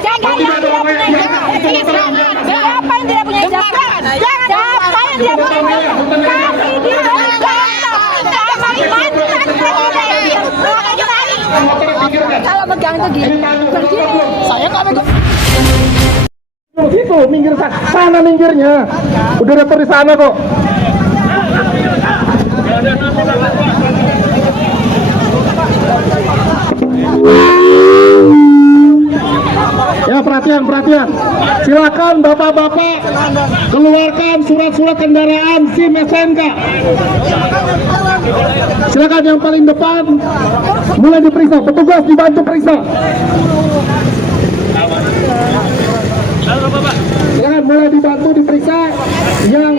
Siapa yang tidak punya ijazah? Siapa yang tidak punya ijazah? Siapa yang tidak punya ijazah? Kami di kalau megang itu gini. Saya nggak megang. Situ minggir sana minggirnya. Udah daftar di sana kok. Ya perhatian. Silakan bapak-bapak keluarkan surat-surat kendaraan SIM STNK. Silakan yang paling depan mulai diperiksa. Petugas dibantu periksa. Silakan mulai dibantu diperiksa. Yang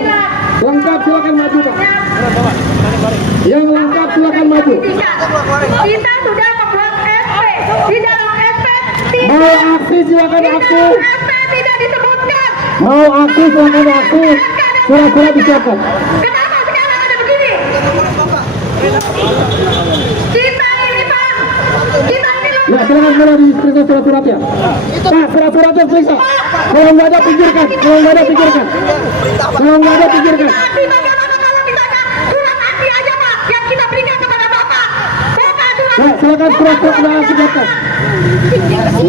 lengkap silakan maju, Pak. Yang lengkap silakan maju. Kita sudah membuat SP di dalam SP. Mau aksi silakan aksi. Tidak disebutkan. Mau aksi silakan aksi. Surat-surat disiapkan. Kenapa sekarang ada begini? Kita ini Pak. Kita ini Ya silakan mulai diperiksa surat-suratnya. Pak, surat-suratnya periksa. Kalau nggak ada pinggirkan. Kalau nggak ada pinggirkan. Kalau nggak ada pinggirkan. Tapi bagaimana kalau misalnya surat asli aja Pak yang kita berikan kepada Bapak. Bapak surat. Ya silakan surat-surat kendaraan siapkan.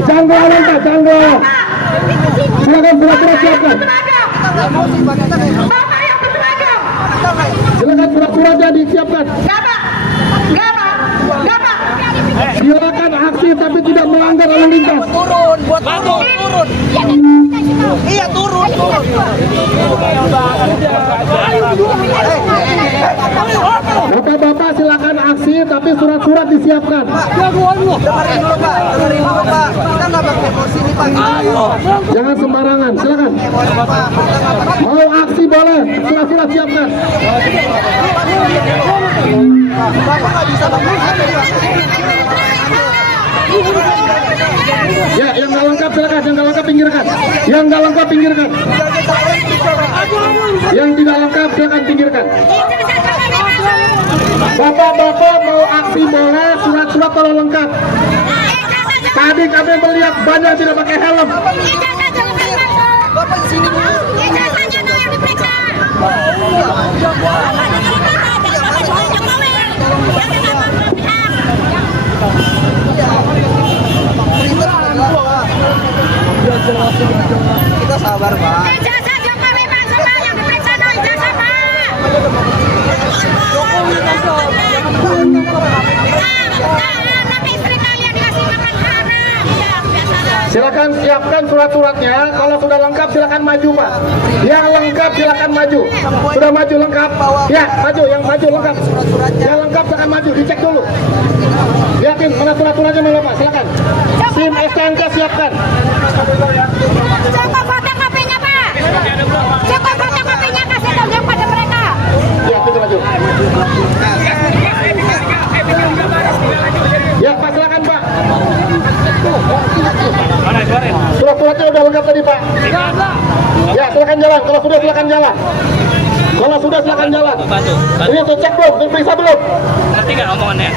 Jangan ngelawan, Pak, jangan ngelawan. Silakan surat-surat siapkan. Bapak yang berseragam. Silakan surat-suratnya disiapkan. Enggak Pak. Enggak Pak. Enggak Pak. Silakan aksi tapi tidak melanggar lalu lintas. Turun, buat turun. Iya turun. Bapak-bapak silakan aksi tapi surat-surat disiapkan. Dengerin dulu Pak. Kita nggak pakai emosi nih Pak. Jangan sembarangan, silakan. Mau aksi boleh, surat-surat siapkan. Bapak nggak bisa Ya, yang nggak lengkap silakan, yang nggak lengkap pinggirkan. Yang nggak lengkap pinggirkan. Yang tidak lengkap silakan pinggirkan. Bapak-bapak mau aksi boleh, surat-surat kalau lengkap. Tadi kami melihat banyak yang tidak pakai helm. Bapak di sini dulu. Kita sabar Pak. Ijazah Jokowi Pak, semua yang diperiksa no ijazah Pak. Nanti istri kalian dikasih makan haram. Ya, biasa. Silakan siapkan surat-suratnya. Kalau sudah lengkap silakan maju, Pak. Yang lengkap silakan maju. Sudah maju lengkap? Ya, maju. Yang maju lengkap. Yang lengkap silakan maju. Dicek dulu. Lihatin mana surat-suratnya mana, Pak. Silakan. SIM STNK siapkan. Coba fotokopinya Pak. Coba fotokopinya kasih tunjuk pada mereka. Ya, itu maju. Ya, Pak, silakan, Pak. Surat-suratnya udah lengkap tadi, Pak. Ya, silakan jalan. Kalau sudah silakan jalan. Kalau sudah silakan jalan. Ini tuh cek belum? Diperiksa belum? Ngerti nggak omongannya?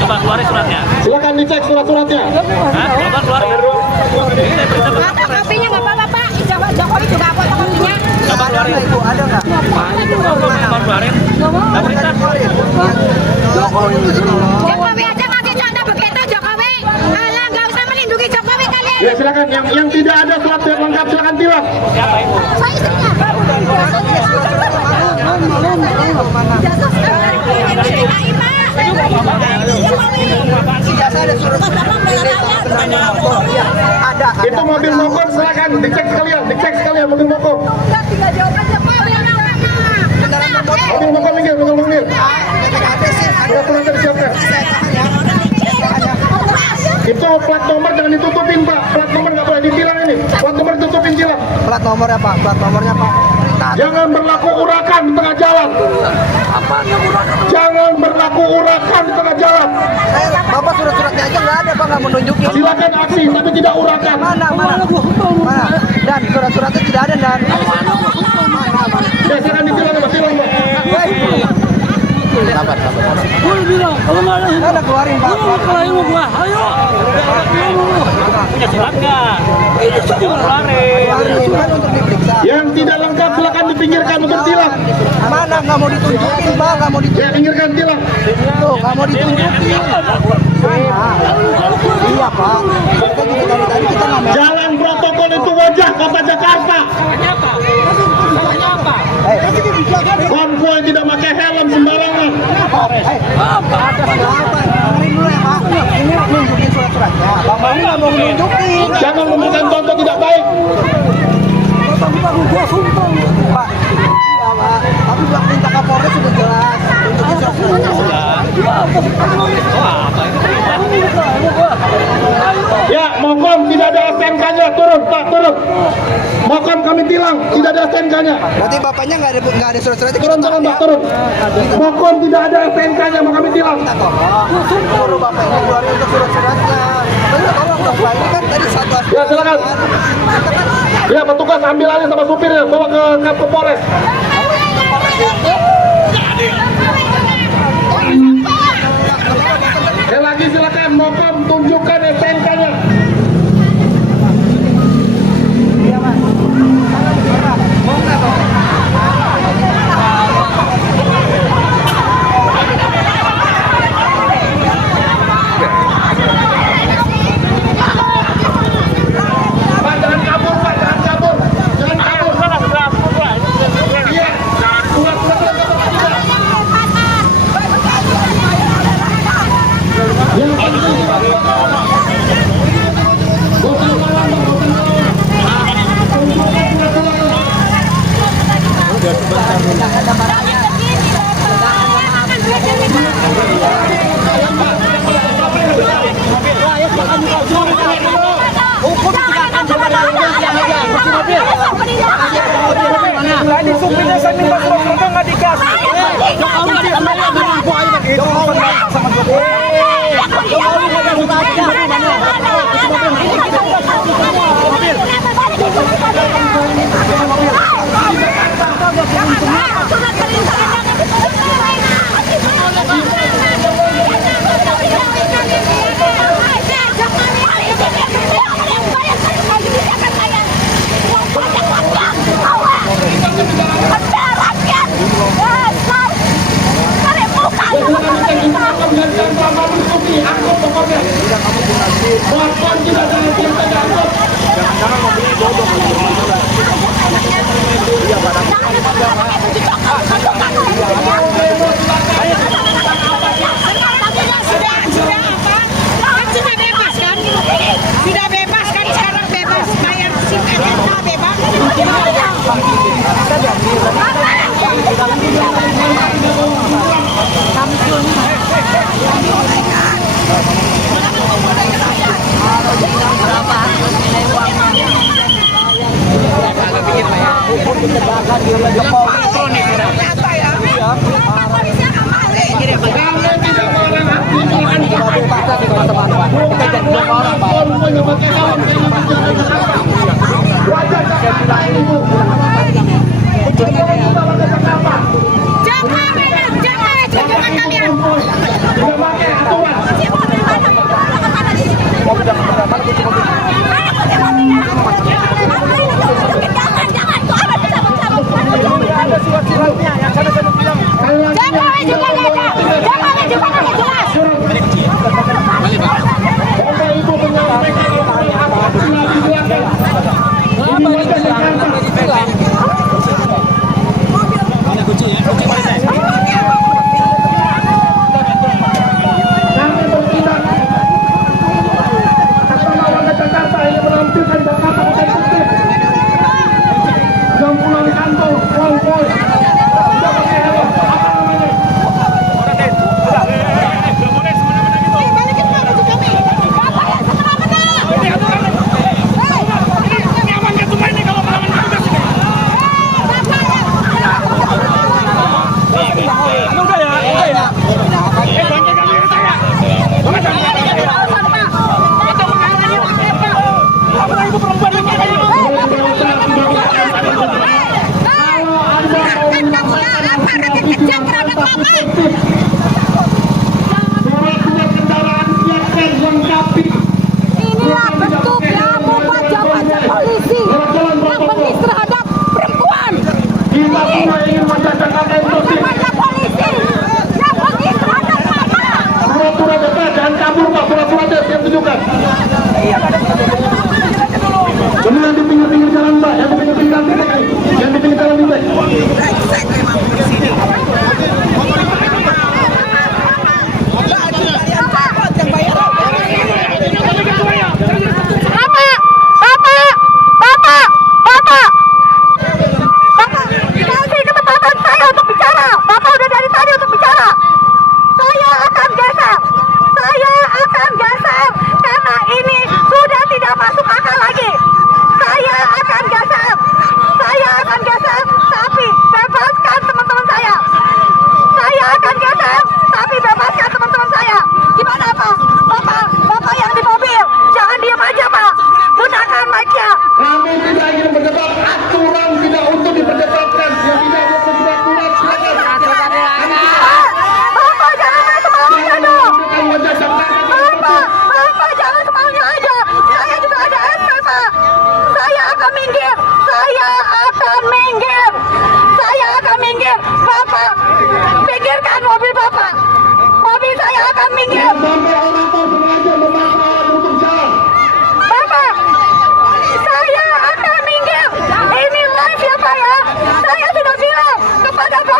Coba keluarin suratnya. Silakan dicek surat-suratnya. Hah? Coba keluarin. Ini saya periksa benar. Fotokopinya nggak apa-apa Pak. Jokowi juga fotokopinya. Coba keluarin. Itu ada nggak? Coba keluarin. Kita periksa. Jokowi aja ngasih contoh begitu Jokowi. Alah nggak usah melindungi Jokowi kalian. Ya, silakan. Yang tidak ada surat yang lengkap silakan tilang. Siapa itu? Saya istrinya. Jasa ada surat ada. Itu mobil mogok silakan dicek sekalian mobil mogok. Tinggal jawab aja Pak. Mobil mogok minggir. Surat-suratnya disiapkan. Itu plat nomor jangan ditutupin, Pak. Plat nomor nggak boleh ditilang ini. Plat nomor ditutupin tilang. Plat nomornya Pak. Jangan berlaku urakan di tengah jalan. Jangan berlaku urakan di tengah jalan. Bapak surat-suratnya aja nggak ada Pak, nggak menunjukin. Silakan aksi tapi tidak urakan. Mana? Dan surat-suratnya tidak ada dan. Ya, silakan ditilang, Pak. Tilang, Pak. Sabar. Gue bilang, kalau nggak ada Ada keluarin Pak. kalau ilmu gua, ayo. punya surat nggak? Keluarin. Kan untuk diperiksa. Yang tidak lengkap silakan dipinggirkan untuk tilang. Mana nggak mau ditunjukin bang, nggak mau ditunjukin. Ya, pinggirkan tilang. Tuh, nggak mau ditunjukin. Iya pak. Kita juga tadi kita nggak mau. Jalan protokol itu wajah kota Jakarta. Konvoy tidak pakai helm sembarangan. Dengerin dulu ya pak. Ini nunjukin surat-suratnya. Bang Bang nggak mau nunjukin. Jangan memberikan contoh tidak baik. Pak. Iya pak. Tapi Bang minta Kapolres sudah jelas. Nunjukin surat-suratnya. Ya, Mokom tidak ada STNK-nya, turun, Pak, turun. Mokom kami tilang, tidak ada STNK-nya. Berarti bapaknya nggak ada surat-suratnya. Turun, Pak, turun. Mokom tidak ada STNK-nya, mau kami tilang. Suruh bapaknya keluarin untuk surat-suratnya. Tolong dong pak, ini kan tadi satu. Ya, silakan. Ya, petugas ambil alih sama supirnya, bawa ke Polres. Sekali lagi silakan, Mokom tunjukkan STNK-nya. Pak, jangan kabur, Pak, jangan kabur. Jangan kabur. Iya, surat-surat yang penting supirnya saya minta surat-suratnya nggak dikasih. Sudah bebas kan, sekarang bebas bayar SIM aja bebas.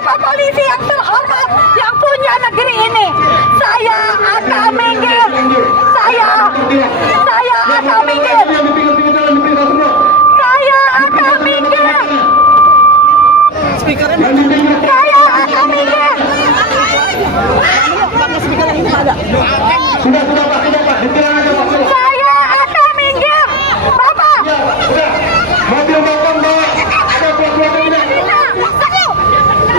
Bapak polisi yang terhormat yang punya negeri ini. Saya akan minggir. Saya akan minggir. Saya akan minggir. Saya akan minggir. Saya akan minggir. Bapak. Mobil bokong bawa. Ada pelaku ini.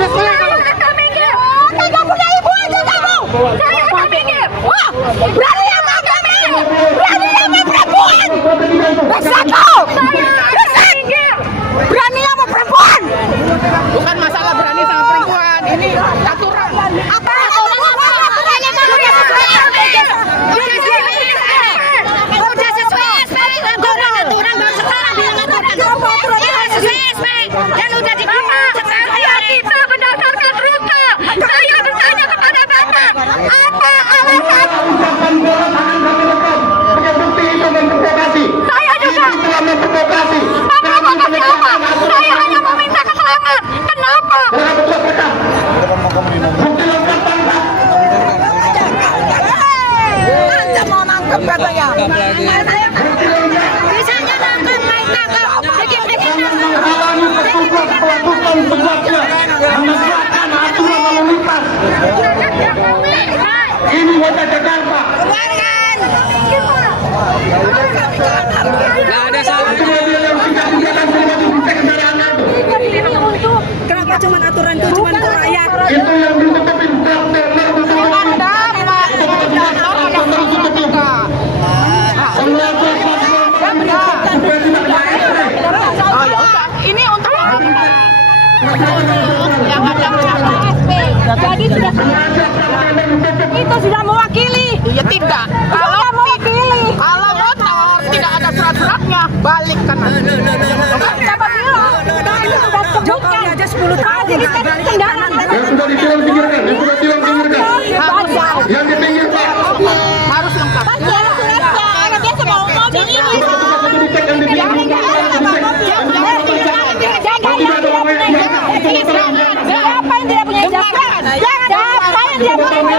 Saya akan minggir. Tidak punya ibu aja kamu. Saya akan minggir. Wah, berani yang mau minggir. Berani yang mau perempuan. Bersatu. Saya akan minggir. Berani yang mau perempuan. Bukan masalah berani sama perempuan, ini aturan. Apa? Udah sesuai SP. Aturan baru sekarang bilang aturan. Iya sesuai SP. Dan udah dibilang sekarang. Kita berdasarkan rute. Saya bertanya kepada Bapak. Apa alasan? Saya juga. Bapak mau kasih apa? Saya hanya meminta keterangan. Kenapa? Anda mau nangkep katanya. Bisanya nangkep, main tangkap. Bikin-bikin nangkep. Melakukan tugasnya, menegakkan aturan lalu lintas. Ini wajah Jakarta. Nggak ada salah. Itu mobil yang tidak digunakan sebagai bukti kendaraan. Kenapa cuma aturan itu cuma untuk rakyat? Itu yang ditutupin truk trailer Ini untuk yang ada SP. Jadi sudah itu sudah mewakili. Ya tidak. Kalau mewakili. Kalau motor tidak ada surat-suratnya, balik kan. Siapa bilang? Sudah sebutkan aja 10 tahun. Kendaraan. yang sudah ditilang pinggirkan, yang sudah tilang pinggirkan, yang di pinggir Pak. Harus lengkap. Biasa mau mobil ini. Dicek yang di pinggir. Siapa yang tidak punya ijazah? Siapa yang tidak punya ijazah? Kasih dia ijazah.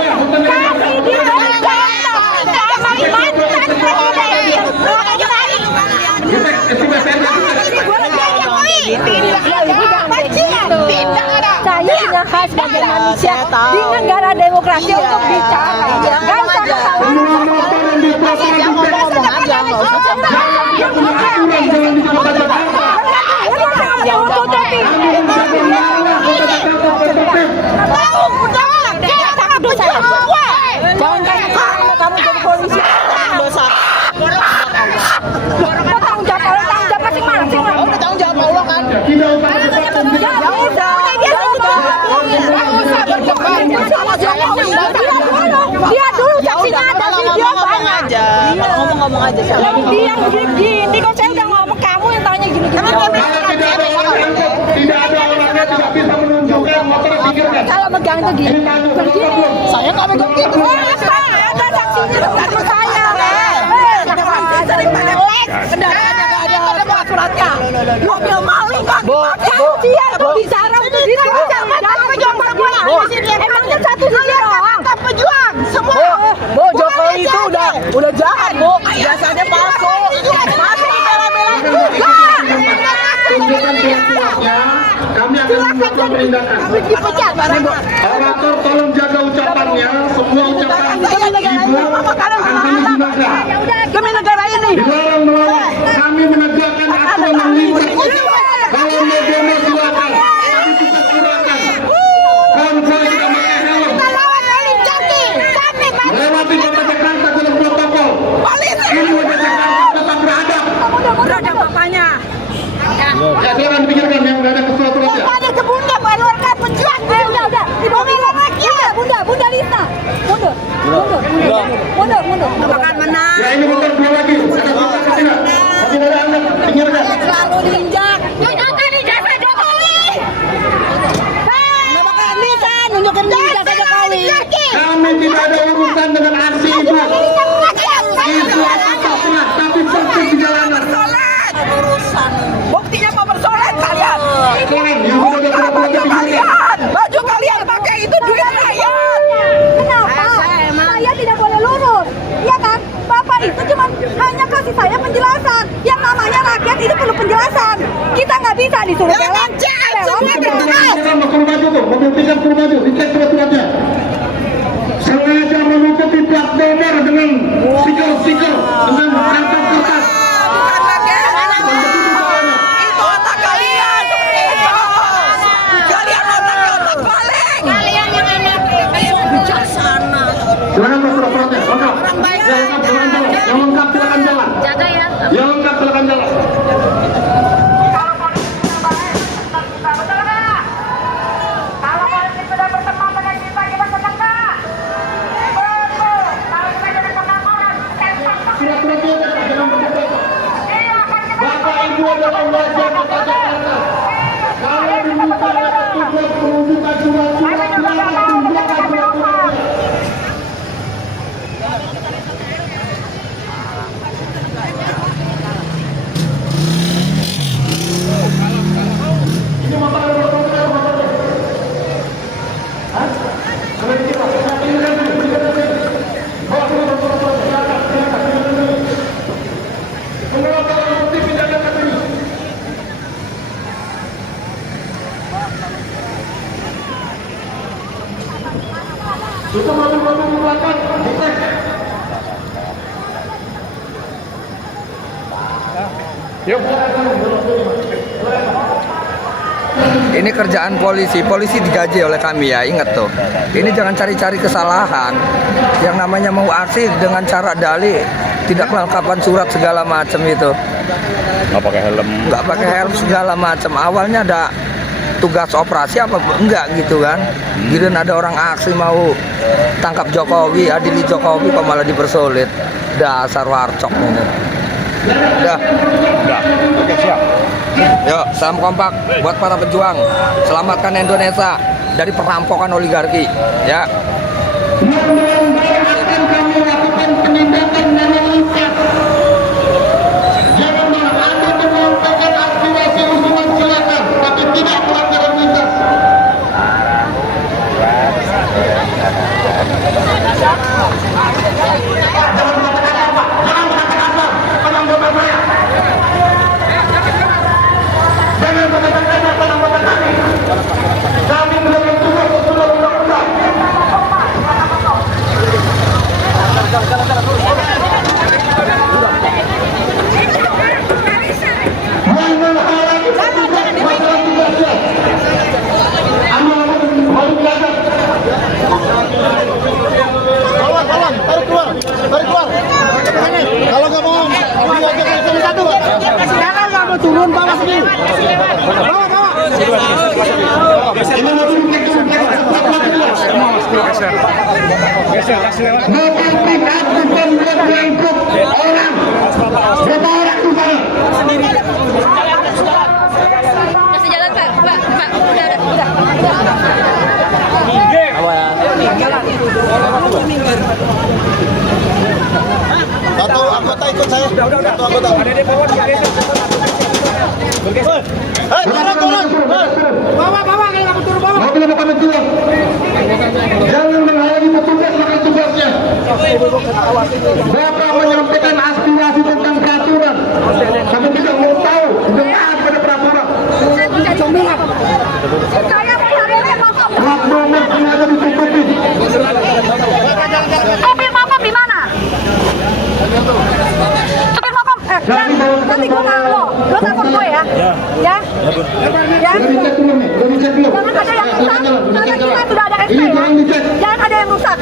Sama mantan presiden. Saya punya hak sebagai manusia di negara demokrasi untuk bicara. Gak usah jangan kamu jadi polisi. Tanggung jawab masing-masing. Udah tanggung jawab Allah kan. Tidak usah dia dulu saksinya ada video banyak. Ngomong aja. Dia yang gini kok saya udah ngomong kamu yang tanya gini-gini. tidak ada orangnya tidak bisa menunjukkan motor pinggirkan. Kalau megang itu gini. Begini. Saya nggak megang gitu. Ada saksinya bukan saya. Sering pada kendaraannya nggak ada suratnya. Mobil maling kan dipakai. Dia bicara untuk diri. Emangnya satu sisi doang. Pejuang semua. Bu, Jokowi itu udah jahat, Bu. Biasanya palsu. Masih bela-belain juga. Tunjukkan surat-suratnya, kami akan melakukan penindakan. Dipecat. Orator tolong jaga ucapannya, semua ucapan ibu akan kami gunakan. Demi negara ini. Dilarang melawan, kami menegakkan aturan lalu lintas. Kalau mau demo silakan, kami juga silakan. Konvoy tidak pakai helm. Lewati kota Jakarta dalam protokol. Ini wajah Jakarta tetap beradab. Beradab bapaknya. Ya silakan dipikirkan yang nggak ada surat-suratnya. Ada ke Bunda mengeluarkan pejuang. Udah. Dibawa lagi. Bunda Lisa. Mundur. Mundur. Akan menang. Ya ini motor dua lagi. Ada bisa disuruh belok. Suruh maju tuh, mobil pick-up suruh maju, dicek surat-suratnya. Sengaja menutupi plat nomor dengan stiker-stiker, dengan kantong kertas. Itu otak kalian seperti itu. Kalian otak balik. Kalian yang anak bijaksana. Silakan surat-suratnya, lengkap. Yang lengkap silakan jalan. Jaga ya. Yang lengkap silakan jalan. Bapak Ibu adalah wajah kota Jakarta. Kalau diminta oleh petugas menunjukkan surat-surat, silakan tunjukkan surat-suratnya. Ini bapak ada berapa orang? Hah? Kalau di sini, Pak. Ini kan dulu, ini kan dulu. Bawa dulu surat-suratnya, silakan, silakan. Menurut barang bukti pindahkan diri. Itu mobil-mobil di belakang, dicek. Yuk. Ini kerjaan polisi, polisi digaji oleh kami ya, ingat tuh. Ini jangan cari-cari kesalahan. Yang namanya mau aksi dengan cara dalih, tidak kelengkapan surat segala macam itu. Nggak pakai helm. Nggak pakai helm segala macam. Awalnya ada tugas operasi apa enggak gitu kan. Giliran ada orang aksi mau tangkap Jokowi, adili Jokowi kok malah dipersulit. Dasar warcok ini. Udah. Oke, siap. Yuk, salam kompak buat para pejuang. Selamatkan Indonesia dari perampokan oligarki. Ya. Akan kami lakukan penindakan dan mengikat. Janganlah Anda menyampaikan aspirasi usulan silakan, tapi tidak melanggar lalu lintas. Jangan mengatakan apa anggota kami. Kami menjadi tugas usulan undang-undang. Yang menghalangi petugas masalah tugasnya. Amal-amal baru belajar. Tolong, tarik keluar. Kalau nggak mau, ambil aja ke satu. Jangan nggak mau turun bawah sini. Bawa. Ini mobil pick-up bukan buat mengangkut orang. Berapa orang di sana? Kasih jalan Pak. Udah. Satu anggota ikut saya. Satu anggota. Ada di bawah turun. Bawa kalau kamu turun bawa. Mobil bapak menjual. Jangan menghalangi petugas melakukan tugasnya. Bapak menyampaikan aspirasi tentang peraturan. Kami tidak mau tahu dengan pada peraturan. Plat nomor sengaja ditutupi. Supir mokom di mana? Supir mokom. Nanti gue lo telepon gue ya. Ya. Udah dicek dulu nih, udah dicek dulu. Jangan ada yang rusak, karena kita sudah ada SP Ini ya. jangan dicek. Jangan ada yang rusak.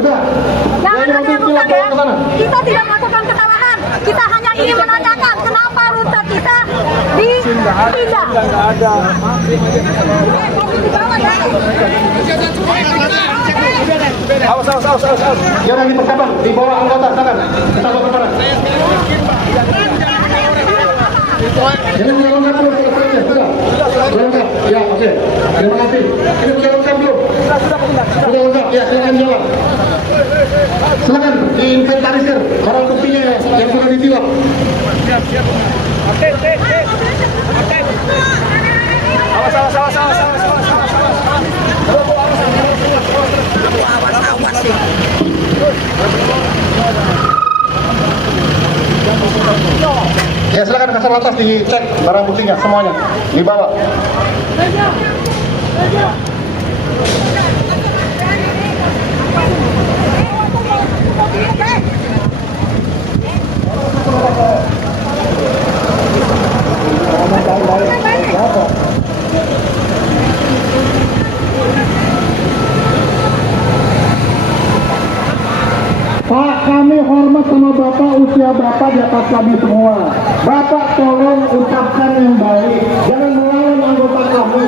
Udah. Jangan Jadi ada yang mobil rusak bawa ya. ke sana. Kita tidak melakukan kesalahan. Kita hanya ingin menanyakan kenapa rusa kita dipindah. Awas. Jangan dipersabar, dibawa anggota, silakan. Kita bawa ke sana. Ini sudah lengkap belum selesainya? Sudah? Sudah lengkap? Ya, oke. Terima kasih. Ini sudah lengkap belum? Sudah lengkap, ya silakan jawab. Silakan diinventarisir barang buktinya yang sudah ditilang. Siap. Oke. Awas. Ya silakan kasar lantas dicek barang buktinya semuanya dibawa. Pak, kami hormat sama Bapak, usia Bapak di atas kami semua. Bapak tolong ucapkan yang baik, jangan melawan anggota kami.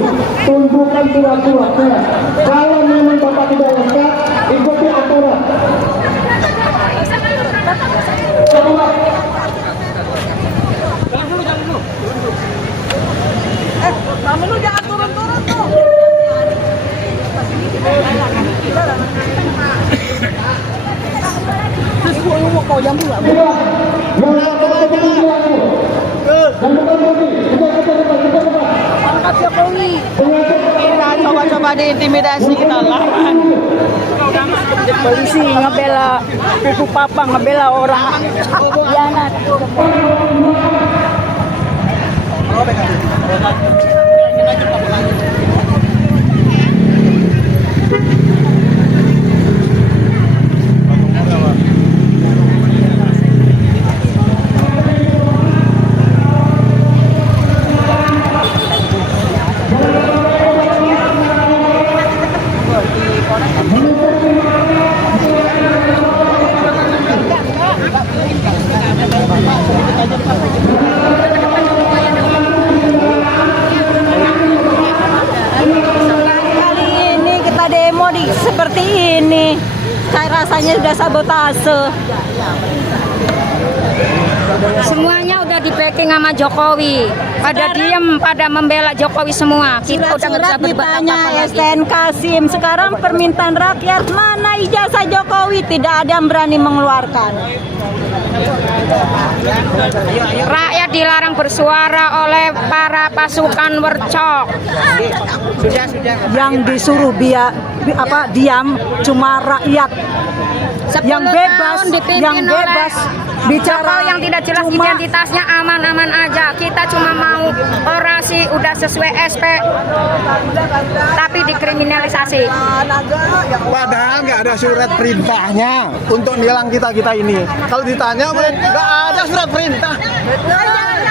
Tunjukkan surat-suratnya. Kalau memang Bapak tidak lengkap, ikuti aturan. Kamu lu jangan turun-turun tuh. Terus gua mau kau jambu enggak? Angkat Jokowi. Coba-coba diintimidasi kita lawan. Polisi ngebela Pipu Papa, ngebela orang khianat. Seperti ini, saya rasanya sudah sabotase. Semuanya udah di packing sama Jokowi. Pada diem, pada membela Jokowi semua. Kita udah nggak bisa berbuat ditanya apa-apa lagi. STNK SIM. Sekarang permintaan rakyat, mana ijazah Jokowi? Tidak ada yang berani mengeluarkan. Rakyat dilarang bersuara oleh para pasukan wercok. Yang disuruh diam cuma rakyat. 10 Yang bebas, tahun dipimpin yang bebas oleh bicara Jokowi yang tidak jelas cuma identitasnya, aman-aman aja. Kita cuma mau orasi udah sesuai SP, tapi dikriminalisasi. Padahal nggak ada surat perintahnya untuk nilang kita ini. Kalau ditanya, nggak ada surat perintah.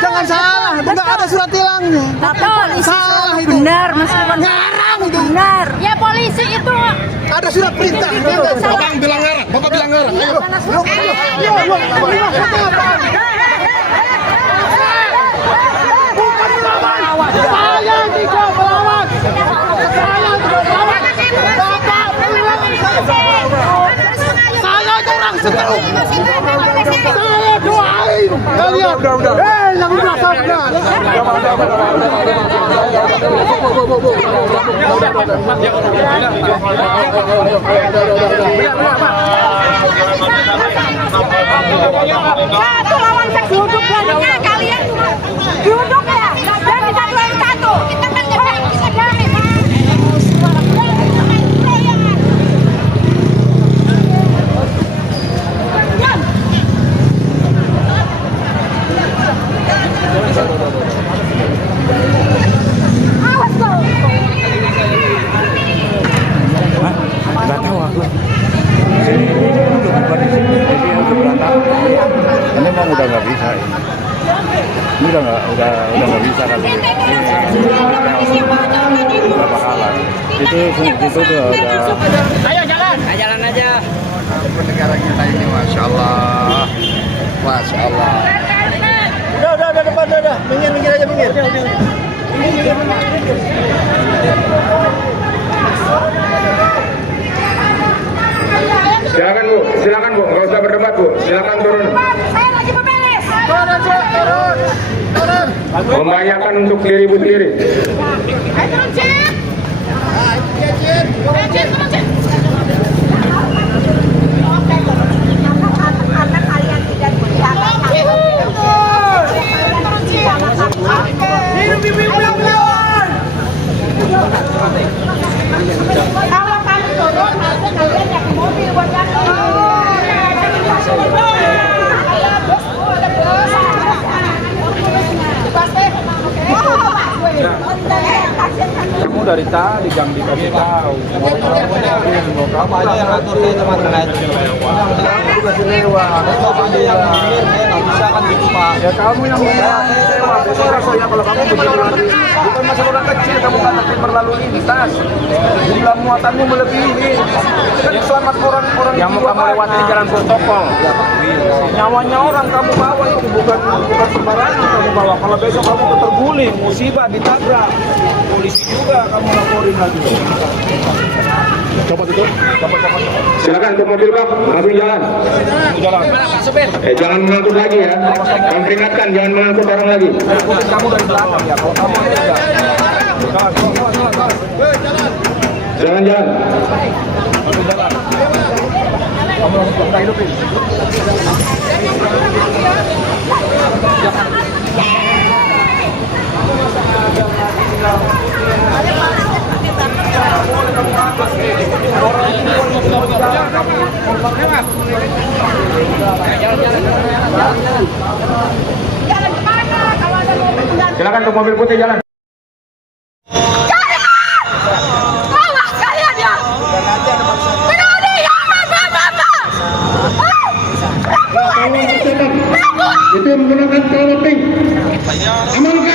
Jangan salah, nggak ada surat tilangnya. Betul, Salah itu. benar meskipun Ngarang itu. benar. ya polisi itu. Ada surat perintah. Bapak bilang ngarang. Bapak bilang ngarang. Ayo. Saya tidak melawan. Saya tidak melawan. Bapak bilang saya itu orang seteruk. Saya doain kalian. Yang udah sabar. Satu lawan saya duduk beraninya kalian duduk ya. Dan bisa 2-1. Kita kan nggak bisa damai. Nggak tahu aku. Sini untuk bukan di sini, jadi untuk berantakan. Ini memang udah nggak bisa. Ini udah nggak bisa kan. Berapa kalah? Itu tuh udah. Ayo jalan. Jalan aja. Negara kita ini, masya Allah, masya Allah. Udah depan udah. Minggir aja minggir. Silakan Bu, nggak usah berdebat Bu, silakan turun. Saya lagi memberes. Turun. Membahayakan untuk diri ibu sendiri. Ayo turun, Cik. Cik, turun, Cik. Karena kalian tidak berjalan. Kalau kalian turun, nanti kalian yang mobil buat jatuh. dari tadi jam dikasih tahu. Kamu aja yang ngatur saya cuma terkait. Kasih lewat. Kamu aja yang mikir, saya nggak bisa kan gitu Pak. Ya kamu yang sewa. Besok rasanya kalau kamu begitu lagi. Bukan masalah orang kecil, kamu kan berlalu lintas. Jumlah muatanmu melebihi. Kan selamat orang-orang yang mau kamu lewati jalan protokol. Nyawanya orang kamu bawa itu bukan sembarangan kamu bawa. Kalau besok kamu terguling, musibah, ditabrak, polisi juga kamu laporin lagi. Copot itu, copot. Silakan untuk mobil bang, ambil jalan. Jangan mengangkut lagi ya. Kami peringatkan jangan mengangkut orang lagi. Kamu dari belakang ya, kalau kamu tidak. Jalan. Kamu langsung tak hidupin. Silakan untuk mobil putih jalan. Awas kalian ya. Berani ya bapak-bapak. Itu yang menggunakan kalau pink. Amalkan.